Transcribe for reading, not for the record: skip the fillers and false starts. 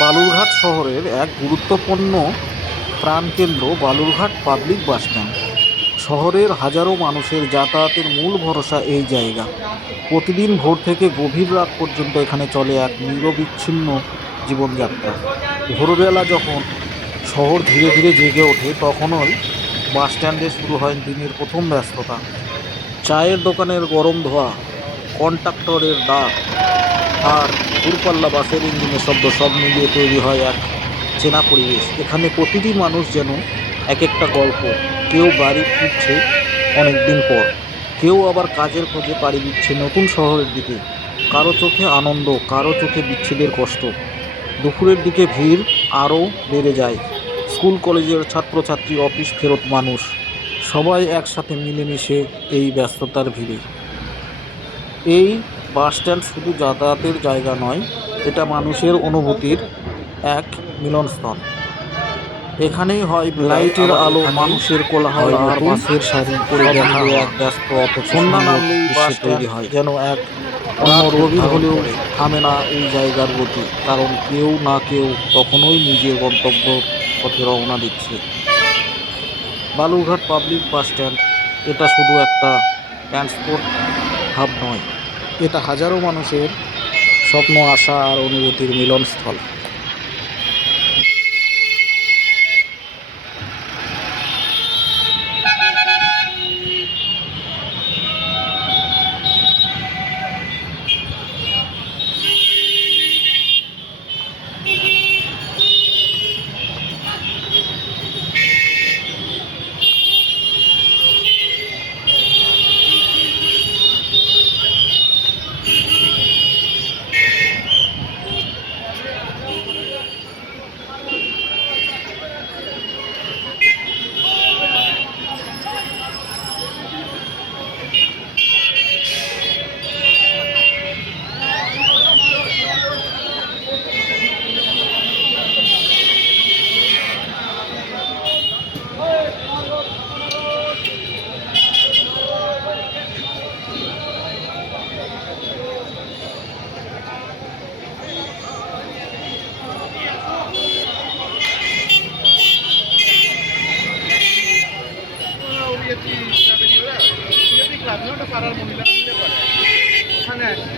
বালুরঘাট শহরের এক গুরুত্বপূর্ণ প্রাণকেন্দ্র বালুরঘাট পাবলিক বাসস্ট্যান্ড। শহরের হাজারো মানুষের যাতায়াতের মূল ভরসা এই জায়গা। প্রতিদিন ভোর থেকে গভীর রাত পর্যন্ত এখানে চলে এক নিরবিচ্ছিন্ন জীবনযাত্রা। ভোরবেলা যখন শহর ধীরে ধীরে জেগে ওঠে, তখনই বাসস্ট্যান্ডে শুরু হয় দিনের প্রথম ব্যস্ততা। চায়ের দোকানের গরম ধোঁয়া, কন্ডাক্টরের ডাক আর দূরপাল্লা বাসের ইঞ্জিনের শব্দ সব মিলিয়ে তৈরি হয় এক চেনা পরিবেশ। এখানে প্রতিটি মানুষ যেন এক একটা গল্প। কেউ বাড়ি ফিরছে অনেক দিন পর, কেউ আবার কাজের খোঁজে পাড়ি দিচ্ছে নতুন শহরের দিকে। কারো চোখে আনন্দ, কারো চোখে বিচ্ছেদের কষ্ট। দুপুরের দিকে ভিড় আরও বেড়ে যায়। স্কুল কলেজের ছাত্রছাত্রী, অফিস ফেরত মানুষ, সবাই একসাথে মিলেমিশে এই ব্যস্ততার ভিড়ে। এই বাসস্ট্যান্ড শুধু যাতায়াতের জায়গা নয়, এটা মানুষের অনুভূতির এক মিলনস্থল। এখানেই হয় লাইটের আলো, মানুষের কোলাহল আর বাসের সারি পড়ে দেখা এক ব্যস্ত অথচ সন্ধ্যা নামলেই বাস তৈরি হয় যেন এক অন্য গভীর হলেও থামে না এই জায়গার গতি। কারণ কেউ না কেউ কখনোই নিজের গন্তব্য পথে রওনা দিচ্ছে। বালুরঘাট পাবলিক বাসস্ট্যান্ড এটা শুধু একটা ট্রান্সপোর্ট হাব নয়, এটা হাজারো মানুষের স্বপ্ন, আশা আর অনুভূতির মিলনস্থল। ক্লাব না, ওটা পাড়ার মহিলা মিলে করে ওখানে আছে।